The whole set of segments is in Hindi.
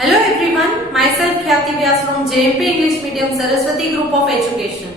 Hello everyone, myself Khyati Vyas from JMP English Medium Saraswati Group of Education.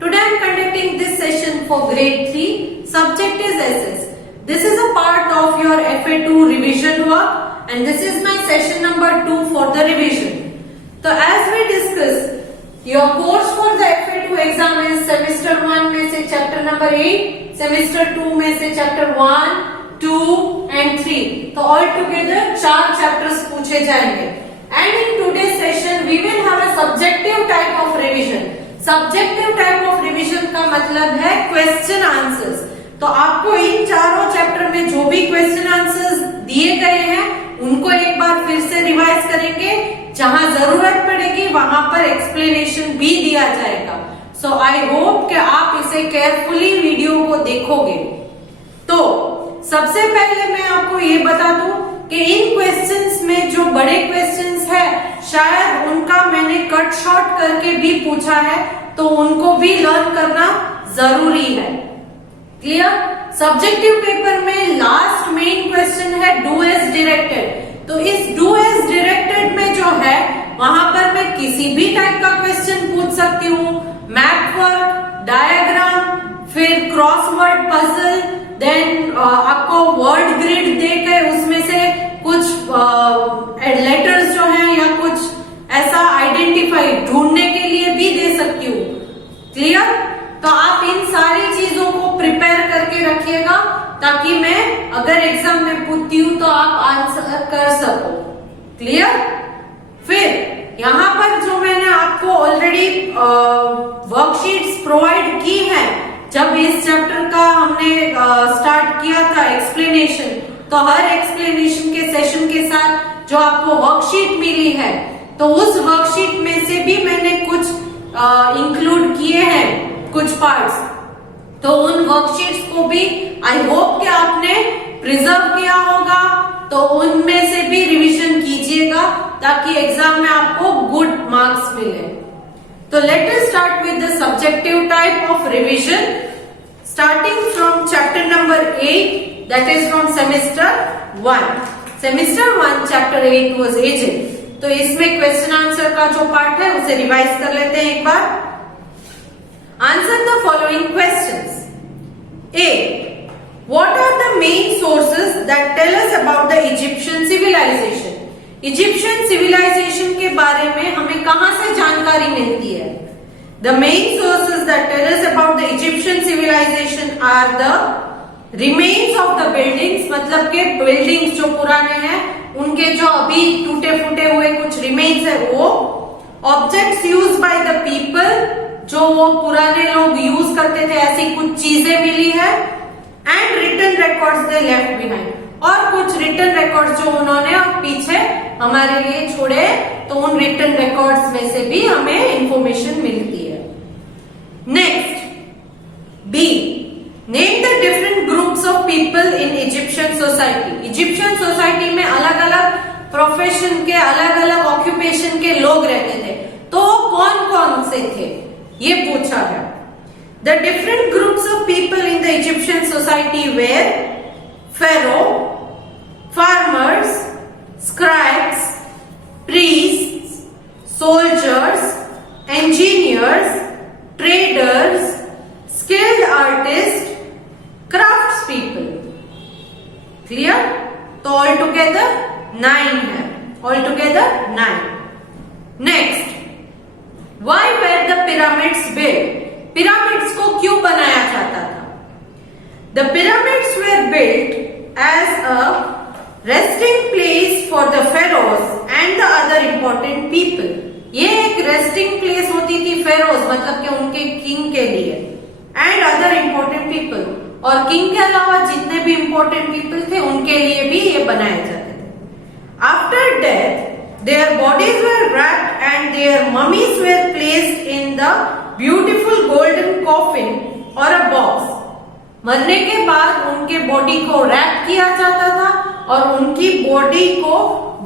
Today I am conducting this session for grade 3, subject is SS. This is a part of your FA2 revision work and this is my session number 2 for the revision. So as we discussed, your course for the FA2 exam is semester 1 में से chapter number 8, semester 2 में से chapter 1, 2 and 3. तो all together 4 chapters पूछे जाएंगे. And in today's session we will have a subjective type of revision. Subjective type of revision का मतलब है question answers. तो आपको इन चारों चैप्टर में जो भी क्वेश्चन आंसर्स दिए गए हैं उनको एक बार फिर से रिवाइज करेंगे. जहां जरूरत पड़ेगी वहां पर एक्सप्लेनेशन भी दिया जाएगा. सो आई होप कि आप इसे केयरफुली वीडियो को देखोगे. तो सबसे पहले मैं आपको ये बता दूं कि इन क्वेश्चंस में जो बड़े क्वेश्चंस है शायद उनका मैंने कट शॉर्ट करके भी पूछा है, तो उनको भी लर्न करना जरूरी है. क्लियर? सब्जेक्टिव पेपर में लास्ट मेन क्वेश्चन है डू एज डायरेक्टेड. तो इस डू एज डायरेक्टेड में जो है वहां पर मैं किसी भी टाइप का क्वेश्चन पूछ सकती हूँ. मैप वर्क, डायग्राम, फिर क्रॉसवर्ड पजल, देन आपको वर्ड ग्रिड देके उसमें से कुछ लेटर्स जो हैं या कुछ ऐसा आइडेंटिफाई ढूंढने के लिए भी दे सकती हूँ. क्लियर? तो आप इन सारी चीजों को प्रिपेयर करके रखिएगा ताकि मैं अगर एग्जाम में पूछती हूँ तो आप आंसर कर सको. क्लियर? फिर यहाँ पर जो मैंने आपको ऑलरेडी वर्कशीट्स प्रोवाइड की हैं, जब इस चैप्टर का हमने स्टार्ट किया था एक्सप्लेनेशन, तो हर एक्सप्लेनेशन के सेशन के साथ जो आपको वर्कशीट मिली है तो उस वर्कशीट में से भी मैंने कुछ इंक्लूड किए हैं कुछ पार्ट्स. तो उन वर्कशीट्स को भी आई होप कि आपने प्रिजर्व किया होगा, तो उनमें से भी रिवीजन कीजिएगा ताकि एग्जाम में आपको गुड मार्क्स मिले. So let us start with the subjective type of revision, starting from chapter number 8, that is from semester 1. Semester 1 chapter 8 was aging. तो इसमें क्वेश्चन आंसर का जो पार्ट है उसे रिवाइज कर लेते हैं एक बार. Answer the following questions. A. What are the main sources that tell us about the Egyptian civilization? Egyptian civilization के बारे में हमें कहां से जानकारी मिलती है? The main sources that tell us about the Egyptian civilization are the remains of the buildings, मतलब के बिल्डिंग्स जो पुराने हैं उनके जो अभी टूटे फूटे हुए कुछ रिमेन्स है वो, objects use by the people, जो वो पुराने लोग यूज करते थे ऐसी कुछ चीजें मिली है, and written records they left behind, और कुछ रिटन रिकॉर्ड्स जो उन्होंने पीछे हमारे लिए छोड़े, तो उन रिटन रिकॉर्ड्स में से भी हमें इंफॉर्मेशन मिलती है. Next, B. Name the different groups of people in Egyptian society. Egyptian society में अलग अलग प्रोफेशन के, अलग अलग ऑक्यूपेशन के लोग रहते थे, तो कौन कौन से थे ये पूछा है. The different groups of people in the Egyptian society were pharaoh, farmers, scribes, priests, soldiers, engineers, traders, skilled artists, craftspeople. Clear? तो all together 9 है. All together 9. Next, why were the pyramids built? Pyramids को क्यों बनाया जाता था? The pyramids were built as a resting place for the pharaohs and the other important people. ये एक resting place होती थी pharaohs मतलब कि उनके king के लिए, and other important people, और king के अलावा जितने भी important people थे उनके लिए भी ये बनाए जाते थे. After death, their bodies were wrapped and their mummies were placed in the beautiful golden coffin or a box. मरने के बाद उनके बॉडी को रैप किया जाता था और उनकी बॉडी को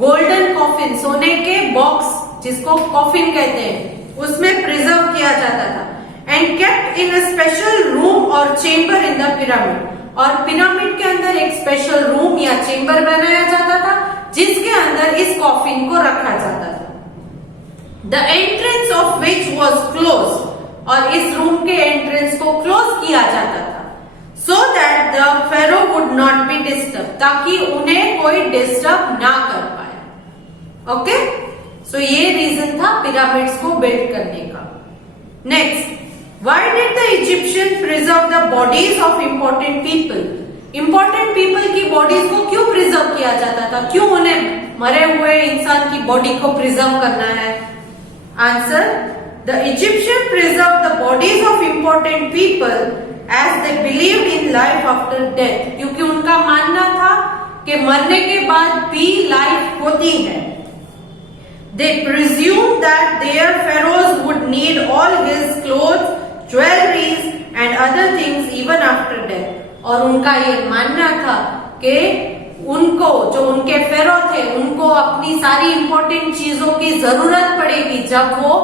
गोल्डन कॉफिन, सोने के बॉक्स जिसको कॉफिन कहते हैं, उसमें प्रिजर्व किया जाता था, and kept in a special room और चेम्बर इन द पिरामिड. और पिरामिड के अंदर एक स्पेशल रूम या चेम्बर बनाया जाता था जिसके अंदर इस कॉफिन को रखा जाता था। The entrance of which was close, और इस रूम के एंट्रेंस को क्लोज किया जाता था, so that the pharaoh would not be disturb, ताकि उन्हें कोई डिस्टर्ब ना कर पाए। ओके, सो ये रीजन था पिरामिड्स को बिल्ड करने का। Next, why did the Egyptian preserve the bodies of important people? Important people की बॉडीज को क्यों प्रिजर्व किया जाता था? क्यों उन्हें मरे हुए इंसान की बॉडी को प्रिजर्व करना है? Answer, the Egyptian preserve the bodies of important people as they believed in life after death, क्योंकि उनका मानना था कि मरने के बाद भी लाइफ होती है। They presumed that their pharaohs would need all his clothes, jewelries and other things even after death, और उनका ये मानना था कि उनको, जो उनके फेरो थे, उनको अपनी सारी इंपॉर्टेंट चीजों की जरूरत पड़ेगी, जब वो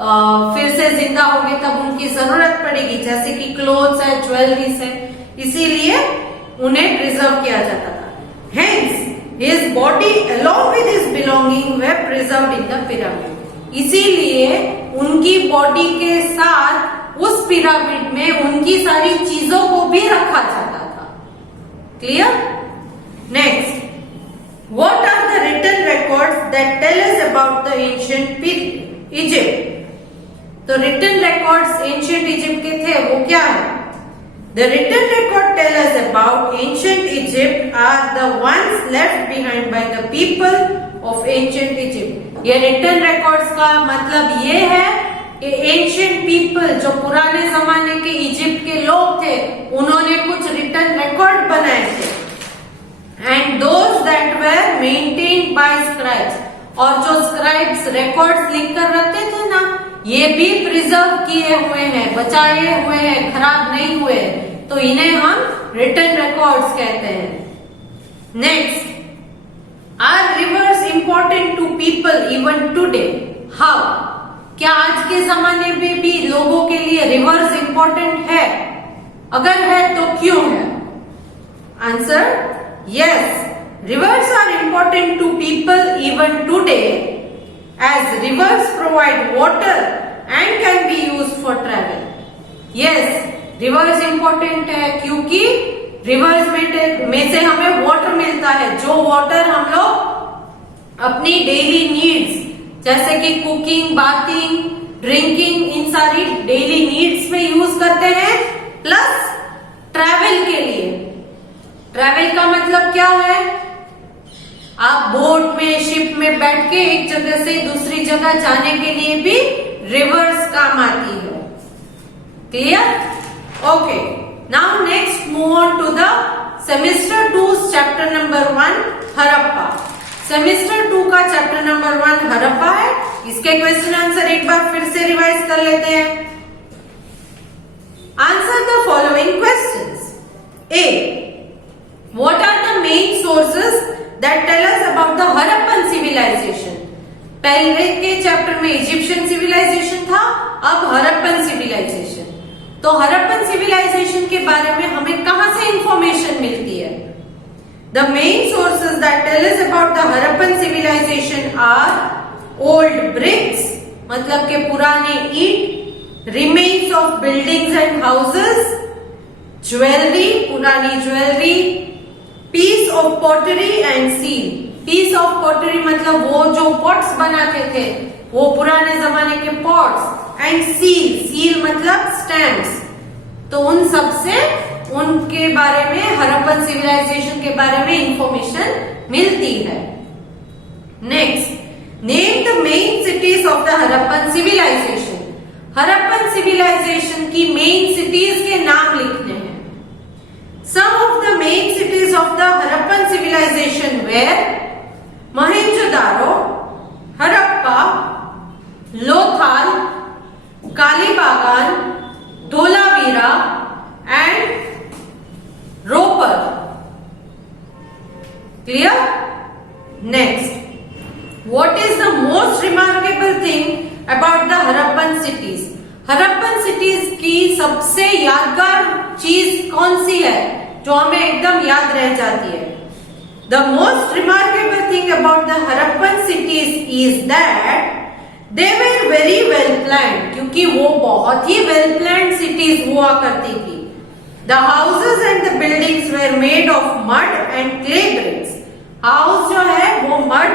फिर से जिंदा होंगे तब उनकी जरूरत पड़ेगी, जैसे कि क्लोथ्स है, ज्वेलरीज है, इसीलिए उन्हें प्रिजर्व किया जाता था। Hence his body along with his belonging way preserved in the pyramid, इसीलिए उनकी बॉडी के साथ उस पिरामिड में उनकी सारी चीजों को भी रखा जाता था। Clear? Next, what are the written records that tell us about the ancient Egypt? तो रिटन रिकॉर्ड्स एंशिएंट इजिप्ट के थे, वो क्या है? The written record tell us about ancient Egypt are the ones left behind by the people of ancient Egypt. ये रिटन रिकॉर्ड्स का मतलब ये है कि एंशिएंट पीपल, जो पुराने जमाने के इजिप्ट के लोग थे, उन्होंने कुछ रिटन रिकॉर्ड बनाए थे। And those that were maintained by scribes, और जो स्क्राइब्स रिकॉर्ड्स लिख कर रखते थे ना, ये भी प्रिजर्व किए हुए हैं, बचाए हुए हैं, खराब नहीं हुए, तो इन्हें हम रिटन रिकॉर्ड्स कहते हैं। Next, are rivers important to people even today? How? क्या आज के जमाने में भी लोगों के लिए रिवर्स इंपॉर्टेंट है? अगर है तो क्यों है? Answer, yes, rivers are important to people even today, as rivers provide water and can be used for travel. Yes, rivers important है क्योंकि rivers में से हमें water मिलता है, जो water हम लोग अपनी daily needs जैसे कि कुकिंग, बाथिंग, ड्रिंकिंग, इन सारी डेली नीड्स में यूज करते हैं, प्लस ट्रैवल के लिए। ट्रैवल का मतलब क्या है? आप बोट में, शिप में बैठ के एक जगह से दूसरी जगह जाने के लिए भी रिवर्स काम आती है। Clear? Okay, now next move on to the semester 2 chapter number 1 Harappa. Semester 2 का चैप्टर नंबर 1 हड़प्पा है। इसके क्वेश्चन आंसर एक बार फिर से रिवाइज कर लेते हैं। Answer the following questions. A, what are the main sources that tell us about the Harappan civilization? पहले के चैप्टर में इजिप्शियन सिविलाइजेशन था, अब हड़प्पन सिविलाइजेशन। तो हड़प्पन सिविलाइजेशन के बारे में हमें कहां से इंफॉर्मेशन मिलती है? The main sources that tell us about the Harappan civilization are old bricks, मतलब के पुराने ईंट, remains of buildings and houses, jewellery, पुरानी jewellery, piece of pottery and seal. Piece of pottery मतलब वो जो पॉट्स बनाते थे, वो पुराने जमाने के पॉट्स, एंड सील, सील मतलब स्टैम्प्स। तो उन सब से उनके बारे में, हड़प्पन सिविलाइजेशन के बारे में इंफॉर्मेशन मिलती है। Next, name the main cities of the Harappan civilization. Harappan civilization की मेन सिटीज के नाम लिखने हैं। Some of the main cities of the Harappan civilization were Mohenjo-daro, Harappa, Lothal, Kalibagan, Dholavira and Ropar. Clear? Next, what is the most remarkable thing about the Harappan cities? Harappan cities की सबसे यादगार चीज कौन सी है जो हमें एकदम याद रह जाती है? The most remarkable thing about the Harappan cities is that they were very well planned, क्योंकि वो बहुत ही well planned cities हुआ करती थी. The houses and the buildings were made of mud and clay bricks. House जो है वो mud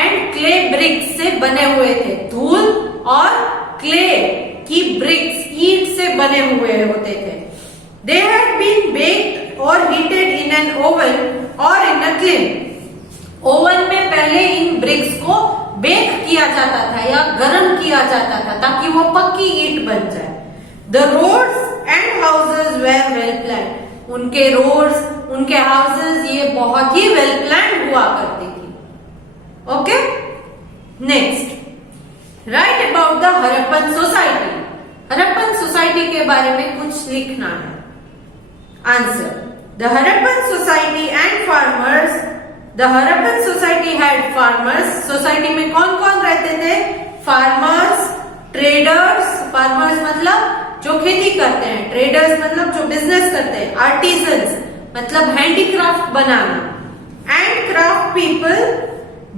and clay bricks से बने हुए थे. धूल और clay की bricks, ईंट से बने हुए होते थे. They had been baked or heated in an oven or in a kiln. Oven में पहले इन ब्रिक्स को बेक किया जाता था या गरम किया जाता था ताकि वो पक्की ईंट बन जाए. The roads and houses were well planned. उनके रोड्स, उनके हाउसेस ये बहुत ही वेल प्लान हुआ करती थी. Okay, next, right about the Harappan society. Harappan society के बारे में कुछ लिखना है. Answer, the Harappan society and farmers. The Harappan society had farmers. Society में कौन कौन रहते थे? Farmers, traders. फार्मर्स मतलब जो खेती करते हैं, ट्रेडर्स मतलब जो बिजनेस करते हैं, आर्टिजन्स मतलब handicraft banana, and craft people,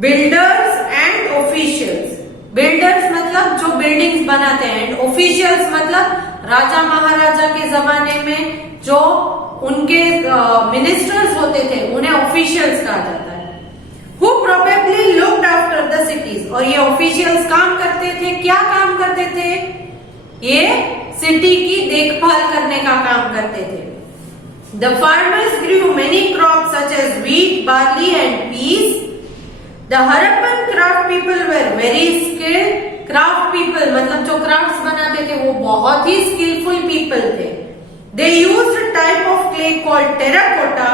builders and officials. Builders मतलब जो बिल्डिंग्स बनाते हैं, एंड ऑफिशियल्स मतलब राजा महाराजा के जमाने में जो उनके मिनिस्टर्स होते थे उन्हें ऑफिशियल्स कहा जाता है. Who probably looked after the cities. और ये ऑफिशियल्स काम करते थे, क्या काम करते थे? ये सिटी की देखभाल करने का काम करते थे. The farmers grew many crops such as wheat, barley and peas. The Harappan craft people were very skilled. Craft people मतलब जो क्राफ्ट्स बनाते थे वो बहुत ही skillful people थे. They used a type of clay called terracotta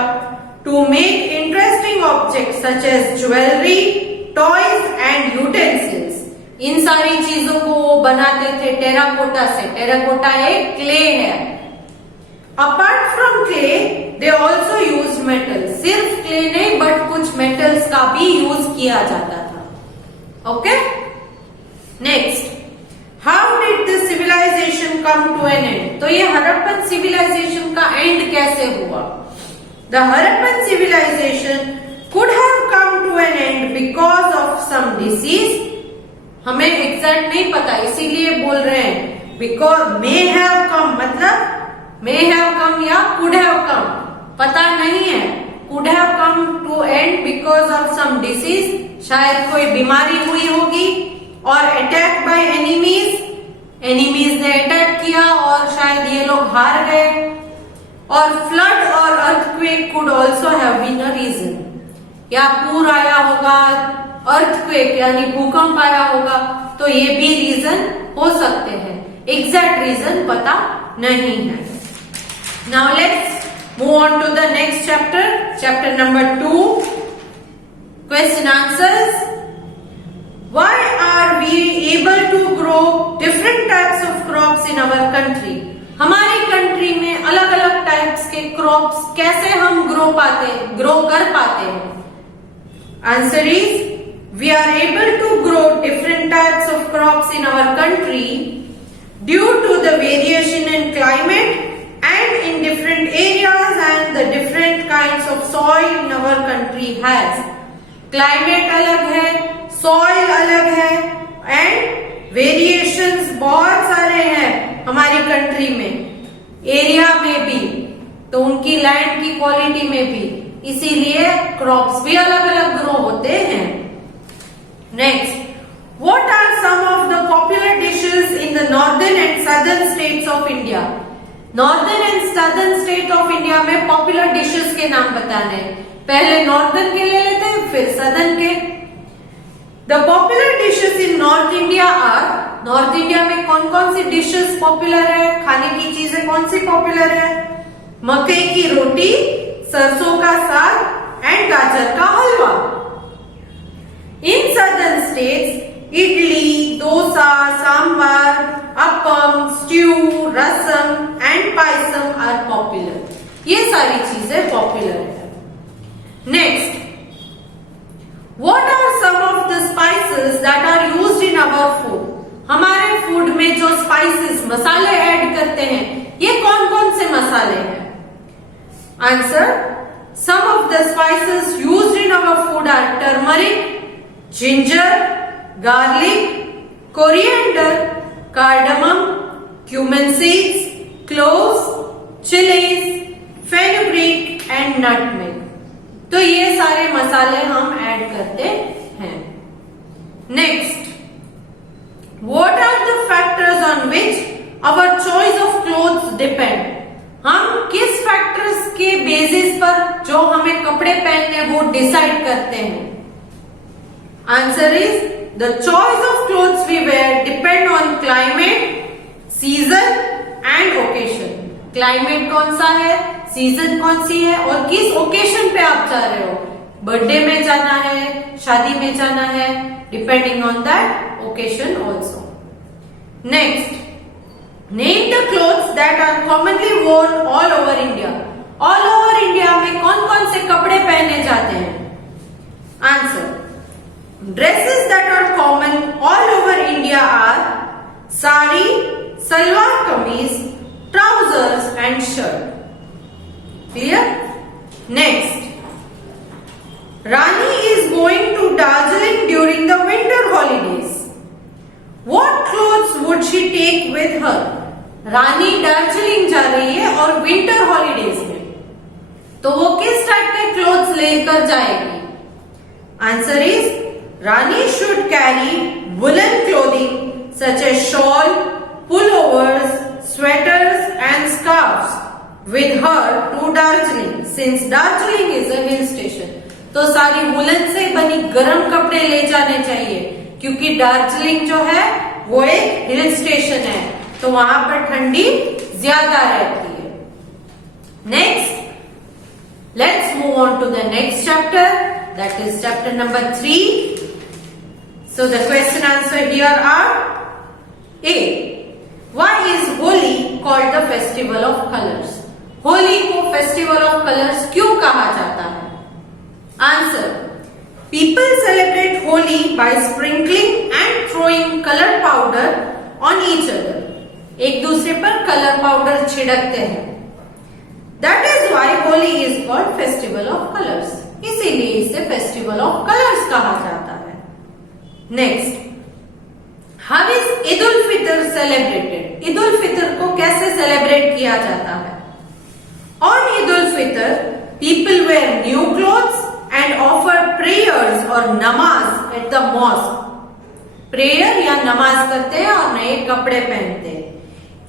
to make interesting objects such as jewelry, toys and utensils. इन सारी चीजों को वो बनाते थे टेराकोटा से. टेराकोटा एक क्ले है. Apart from clay they also use metal. सिर्फ क्ले नहीं बट कुछ मेटल्स का भी यूज किया जाता था. Okay, next, how did the civilization come to an end. तो ये हरप्पन सिविलाइजेशन का एंड कैसे हुआ? The Harappan civilization could have come to an end because of some disease. हमें एग्जैक्ट नहीं पता इसीलिए बोल रहे हैं. बिकॉज मे हैव कम मतलब मे हैव कम या कुड हैव कम पता नहीं है. Could have come to end because of some disease. शायद कोई बीमारी हुई होगी. और अटैक बाय एनिमीज. एनिमीज ने अटैक किया और शायद ये लोग हार गए. और फ्लड और earthquake could also have been a reason. या पूर आया होगा, अर्थक्वेक यानी भूकंप आया होगा, तो ये भी रीजन हो सकते हैं. एग्जैक्ट रीजन पता नहीं है. Now let's move on to the next chapter, chapter number 2, question answers. Why are we able to grow different types of crops in our country? हमारी कंट्री में अलग अलग टाइप्स के क्रॉप्स कैसे हम ग्रो कर पाते हैं? Answer is, we are able to grow different types of crops in our country due to the variation in climate and in different areas and the different kinds of soil in our country has. Climate अलग है, सॉइल अलग है एंड वेरिएशंस बहुत सारे हैं हमारी कंट्री में. एरिया में भी तो उनकी लैंड की क्वालिटी में भी, इसीलिए क्रॉप्स भी अलग अलग ग्रो होते हैं. Next, what are some of the popular dishes in the northern and southern states of India. Northern and southern state of India में पॉपुलर डिशेस के नाम बताने हैं. पहले नॉर्दर्न के ले लेते हैं फिर सदर्न के. The popular dishes in north India are. North India में कौन कौन सी डिशेस पॉपुलर है, खाने की चीजें कौन सी पॉपुलर है? मकई की रोटी, सरसों का साग and gajar ka halwa. In southern states idli, dosa, sambar, appam, stew, rasam and payasam are popular. ये सारी चीजें पॉपुलर है. Next, what are some of the spices that are used in our food? हमारे फूड में जो स्पाइसेस मसाले ऐड करते हैं ये कौन कौन से मसाले हैं? Answer, Some of the spices used in our food are turmeric, ginger, garlic, coriander, cardamom, cumin seeds, cloves, chilies, fenugreek and nutmeg. तो ये सारे मसाले हम ऐड करते हैं. Next, what are the factors on which our choice of clothes depend? हम किस फैक्टर्स के बेसिस पर जो हमें कपड़े पहनने वो डिसाइड करते हैं? Answer is the choice of clothes we wear depend on climate, season and occasion. Climate कौन सा है, सीजन कौन सी है और किस ओकेजन पे आप जा रहे हो. बर्थडे में जाना है, शादी में जाना है, depending on that occasion also. Next, name the clothes that are commonly worn all over India. All over India में कौन कौन से कपड़े पहने जाते हैं? Answer, dresses that are common all over India are sari, salwar kameez, trousers and shirt. Clear? Next, Rani is going to Darjeeling during the winter holidays. What clothes would she take with her? रानी दार्जिलिंग जा रही है और विंटर हॉलीडेज में, तो वो किस टाइप के क्लोथ्स लेकर जाएगी? Answer is, Rani should carry woollen clothing such as shawl, pullovers, sweaters and scarfs with her to Darjeeling since Darjeeling is a hill station. तो सारी वुलन से बनी गर्म कपड़े ले जाने चाहिए क्योंकि दार्जिलिंग जो है वो एक हिल स्टेशन है, तो वहां पर ठंडी ज्यादा रहती है. Next, let's move on to the next chapter, that is chapter number 3. So the question answer here are: A. Why is Holi called the festival of colors? Holi को फेस्टिवल ऑफ कलर्स क्यों कहा जाता है? Answer, people celebrate Holi by sprinkling and throwing colour powder on each other. एक दूसरे पर कलर पाउडर छिड़कते हैं. That is why Holi is called festival of colours. इसीलिए इसे फेस्टिवल ऑफ कलर्स कहा जाता है. Next, how is Eid ul Fitr celebrated? Eid ul Fitr को कैसे सेलिब्रेट किया जाता है? On Eid al-Fitr, people wear new clothes and offer prayers or namaz at the mosque. Prayer या नमाज करते हैं और नए कपड़े पहनते हैं.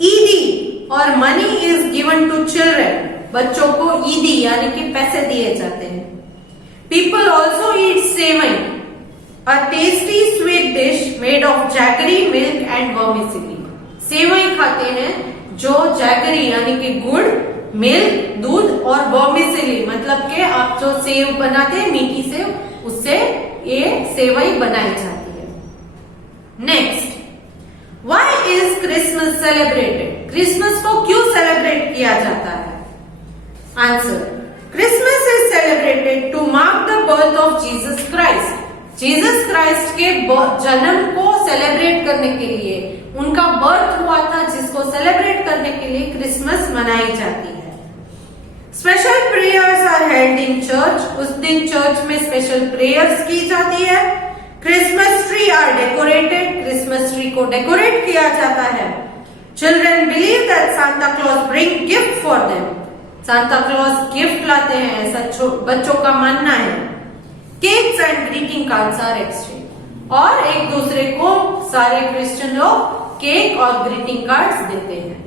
Eidi or money is given to children. बच्चों को ईदी यानी कि पैसे दिए जाते हैं. People also eat sevai, a tasty sweet dish made of jaggery, milk and vermicelli. सेवई खाते हैं जो जैगरी यानी कि गुड़, मिल्क, दूध और वर्मिसेली मतलब के आप जो सेव बनाते हैं मीठी सेव, उससे ये सेवई बनाई जाती है. Next, why is Christmas celebrated? Christmas को क्यों सेलिब्रेट किया जाता है? Answer, Christmas is celebrated to mark the birth of Jesus Christ. Jesus Christ के जन्म को सेलिब्रेट करने के लिए, उनका बर्थ हुआ था जिसको सेलिब्रेट करने के लिए क्रिसमस मनाई जाती है. Special prayers are held in church. उस दिन चर्च में स्पेशल प्रेयर्स की जाती है. Christmas tree are decorated. Christmas tree को डेकोरेट किया जाता है. Children believe that Santa Claus bring gift for them. Santa Claus gift लाते हैं ऐसा बच्चों का मानना है. Cakes and greeting cards are exchange. और एक दूसरे को सारे क्रिश्चियन लोग केक और ग्रीटिंग कार्ड्स देते हैं.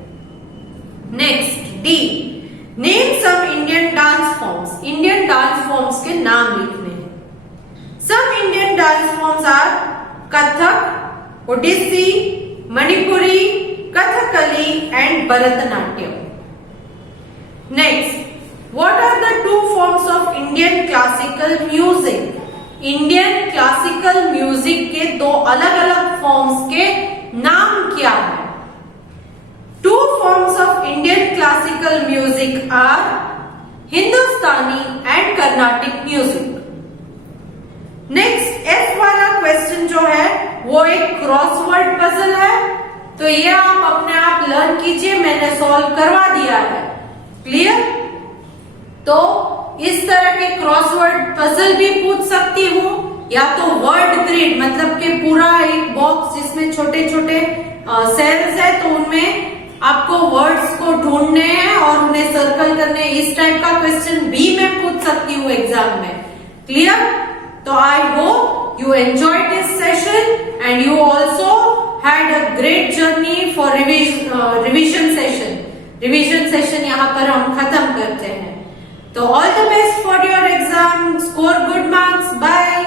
Next, D. Name some Indian dance forms. Indian dance forms के नाम लिखने हैं. Some Indian dance forms are Kathak, Odissi, Manipuri, Kathakali and Bharatanatyam. Next, what are the two forms of Indian classical music? Indian classical music के दो अलग अलग फॉर्म्स के नाम क्या है? Two forms of Indian classical music are Hindustani and Carnatic music. Next, F वाला क्वेश्चन जो है वो एक क्रॉसवर्ड पजल है, तो ये आप अपने आप लर्न कीजिए, मैंने सॉल्व करवा दिया है. क्लियर? तो इस तरह के क्रॉसवर्ड पजल भी पूछ सकती हूँ, या तो वर्ड ग्रिड मतलब कि पूरा एक बॉक्स जिसमें छोटे छोटे सेल्स है, तो उनमें आपको वर्ड्स को ढूंढने हैं और उन्हें सर्कल करने हैं। इस टाइप का क्वेश्चन भी मैं पूछ सकती हूँ एग्जाम में। क्लियर? तो I hope you enjoy this session and you also had a great journey for revision session. Revision session यहाँ पर हम खत्म करते हैं। तो all the best for your exam, score good marks, bye.